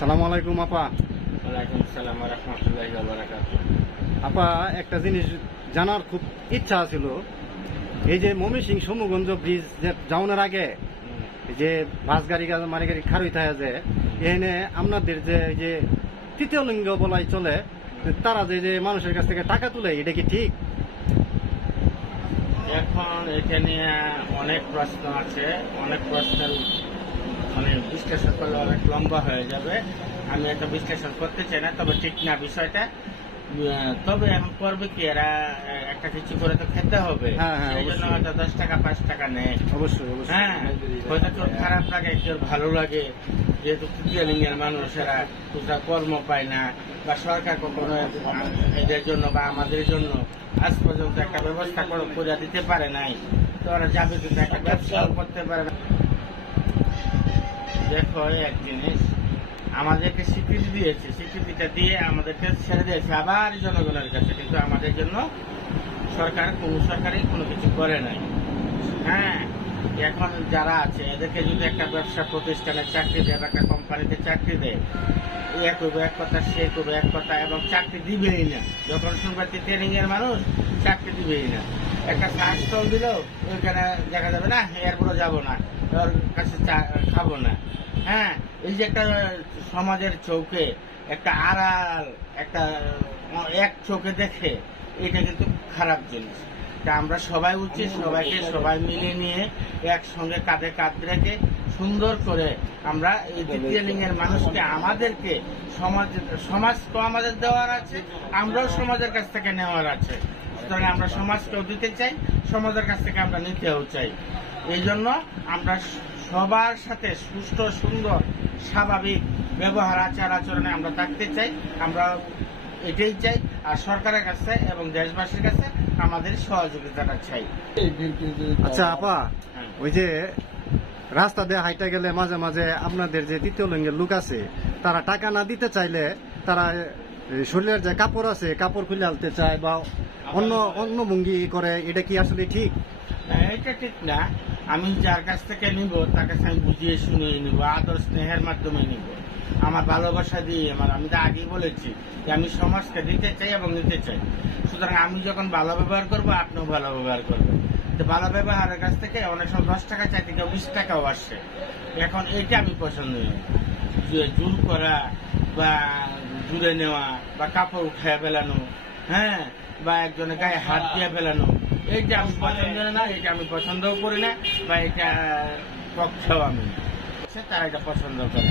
সালামু আলাইকুম আপা। ওয়ালাইকুম আসসালাম ওয়া রাহমাতুল্লাহি ওয়া বারাকাতুহু। আপা, একটা জিনিস জানার খুব ইচ্ছা ছিল। এই যে ময়মনসিং সমুগঞ্জ ব্রিজ যে যাওয়ার আগে যে বাস গাড়ি মারি গাড়ি খারুই থাকে যে এখানে আপনাদের যে এই যে তৃতীয় লিঙ্গ বলাই চলে, তারা যে যে মানুষের কাছ থেকে টাকা তুলে, এটা কি ঠিক? এখন এটা নিয়ে অনেক প্রশ্ন আছে, অনেক প্রশ্নের মানে বিশ্লেষণ করলে অনেক লম্বা হয়ে যাবে। আমি এটা বিশ্লেষণ করতে চাই না, তবে ঠিক না বিষয়টা। তবে এখন করবে কি, এরা একটা কিছু করে তো খেতে হবে, সেই জন্য হয়তো 10 টাকা 5 টাকা নেয়। অবশ্যই হ্যাঁ, হয়তো তোর খারাপ লাগে, কেউ ভালো লাগে, যেহেতু তৃতীয় লিঙ্গের মানুষেরা কোথাও কর্ম পায় না, বা সরকার কখনো এদের জন্য বা আমাদের জন্য আজ পর্যন্ত একটা ব্যবস্থা করে দিতে পারে নাই, তো ওরা যাবে কিন্তু একটা ব্যবসাও করতে পারে না। দেখো, এক জিনিস আমাদেরকে স্বীকৃতি দিয়েছে, স্বীকৃতিটা দিয়ে আমাদেরকে ছেড়ে দিয়েছে আবার জনগণের কাছে, কিন্তু আমাদের জন্য সরকারই কোনো কিছু করে নাই। হ্যাঁ, এখন যারা আছে এদেরকে যদি একটা ব্যবসা প্রতিষ্ঠানে চাকরি দেয় বা একটা কোম্পানিতে চাকরি দেয়, এ করবে এক কথা, সে করবে এক কথা, এবং চাকরি দিবেই না। যখন শুনবে ট্রেনিং এর মানুষ, চাকরি দিবেই না। একটা চা স্টল দিল, ওইখানে দেখা যাবে না, এরপরে যাবো না, ওর কাছে চা খাবো না। হ্যাঁ, এই যে একটা সমাজের চৌকে একটা আড়াল, একটা এক চোখে দেখে, এটা কিন্তু খারাপ জিনিস। তা আমরা সবাই উচিত সবাই মিলে নিয়ে একসঙ্গে কাঁধে কাঁধ রেখে সুন্দর করে আমরা এই তৃতীয় লিঙ্গের মানুষকে, আমাদেরকে সমাজ তো আমাদের দেওয়ার আছে, আমরাও সমাজের কাছ থেকে নেওয়ার আছে। সুতরাং আমরা সমাজকেও দিতে চাই, সমাজের কাছ থেকে আমরা নিতেও চাই। এই জন্য আমরা সবার সাথে সুষ্ঠু, সুন্দর, স্বাভাবিক ব্যবহার, আচার আচরণে আমরা থাকতে চাই। আমরা এটাই চাই, আর সরকারের কাছে এবং দেশবাসীর কাছে আমাদের সহযোগিতাটা চাই। আচ্ছা আপা, ওই যে রাস্তা দিয়ে হাইটা গেলে মাঝে মাঝে আপনাদের যে তৃতীয় লিঙ্গের লোক আছে, তারা টাকা না দিতে চাইলে তারা শরীরের যে কাপড় আছে, কাপড় খুলে আনতে চায় বা অন্য ভঙ্গি করে, এটা কি আসলে ঠিক? এটা ঠিক না। আমি যার কাছ থেকে নিব তার কাছে আমি বুঝিয়ে শুনিয়ে নিব, আদর স্নেহের মাধ্যমে নিব, আমার ভালোবাসা দিয়ে। আমি তো আগেই বলেছি যে আমি সমাজকে দিতে চাই এবং নিতে চাই। সুতরাং আমি যখন ভালো ব্যবহার করবো, আপনিও ভালো ব্যবহার করবেন। তো ভালো ব্যবহারের কাছ থেকে অনেক সময় 10 টাকা চাইতে কেউ 20 টাকাও আসছে। এখন এটা আমি পছন্দ নই, যে জোর করা বা জুড়ে নেওয়া বা কাপড় উঠায় ফেলানো, হ্যাঁ, বা একজনের গায়ে হাত দিয়ে ফেলানো, এইটা আমি পছন্দ না, এটা আমি পছন্দও করি না, বা এটা পক্ষেও আমি না। তারা এটা পছন্দ করে।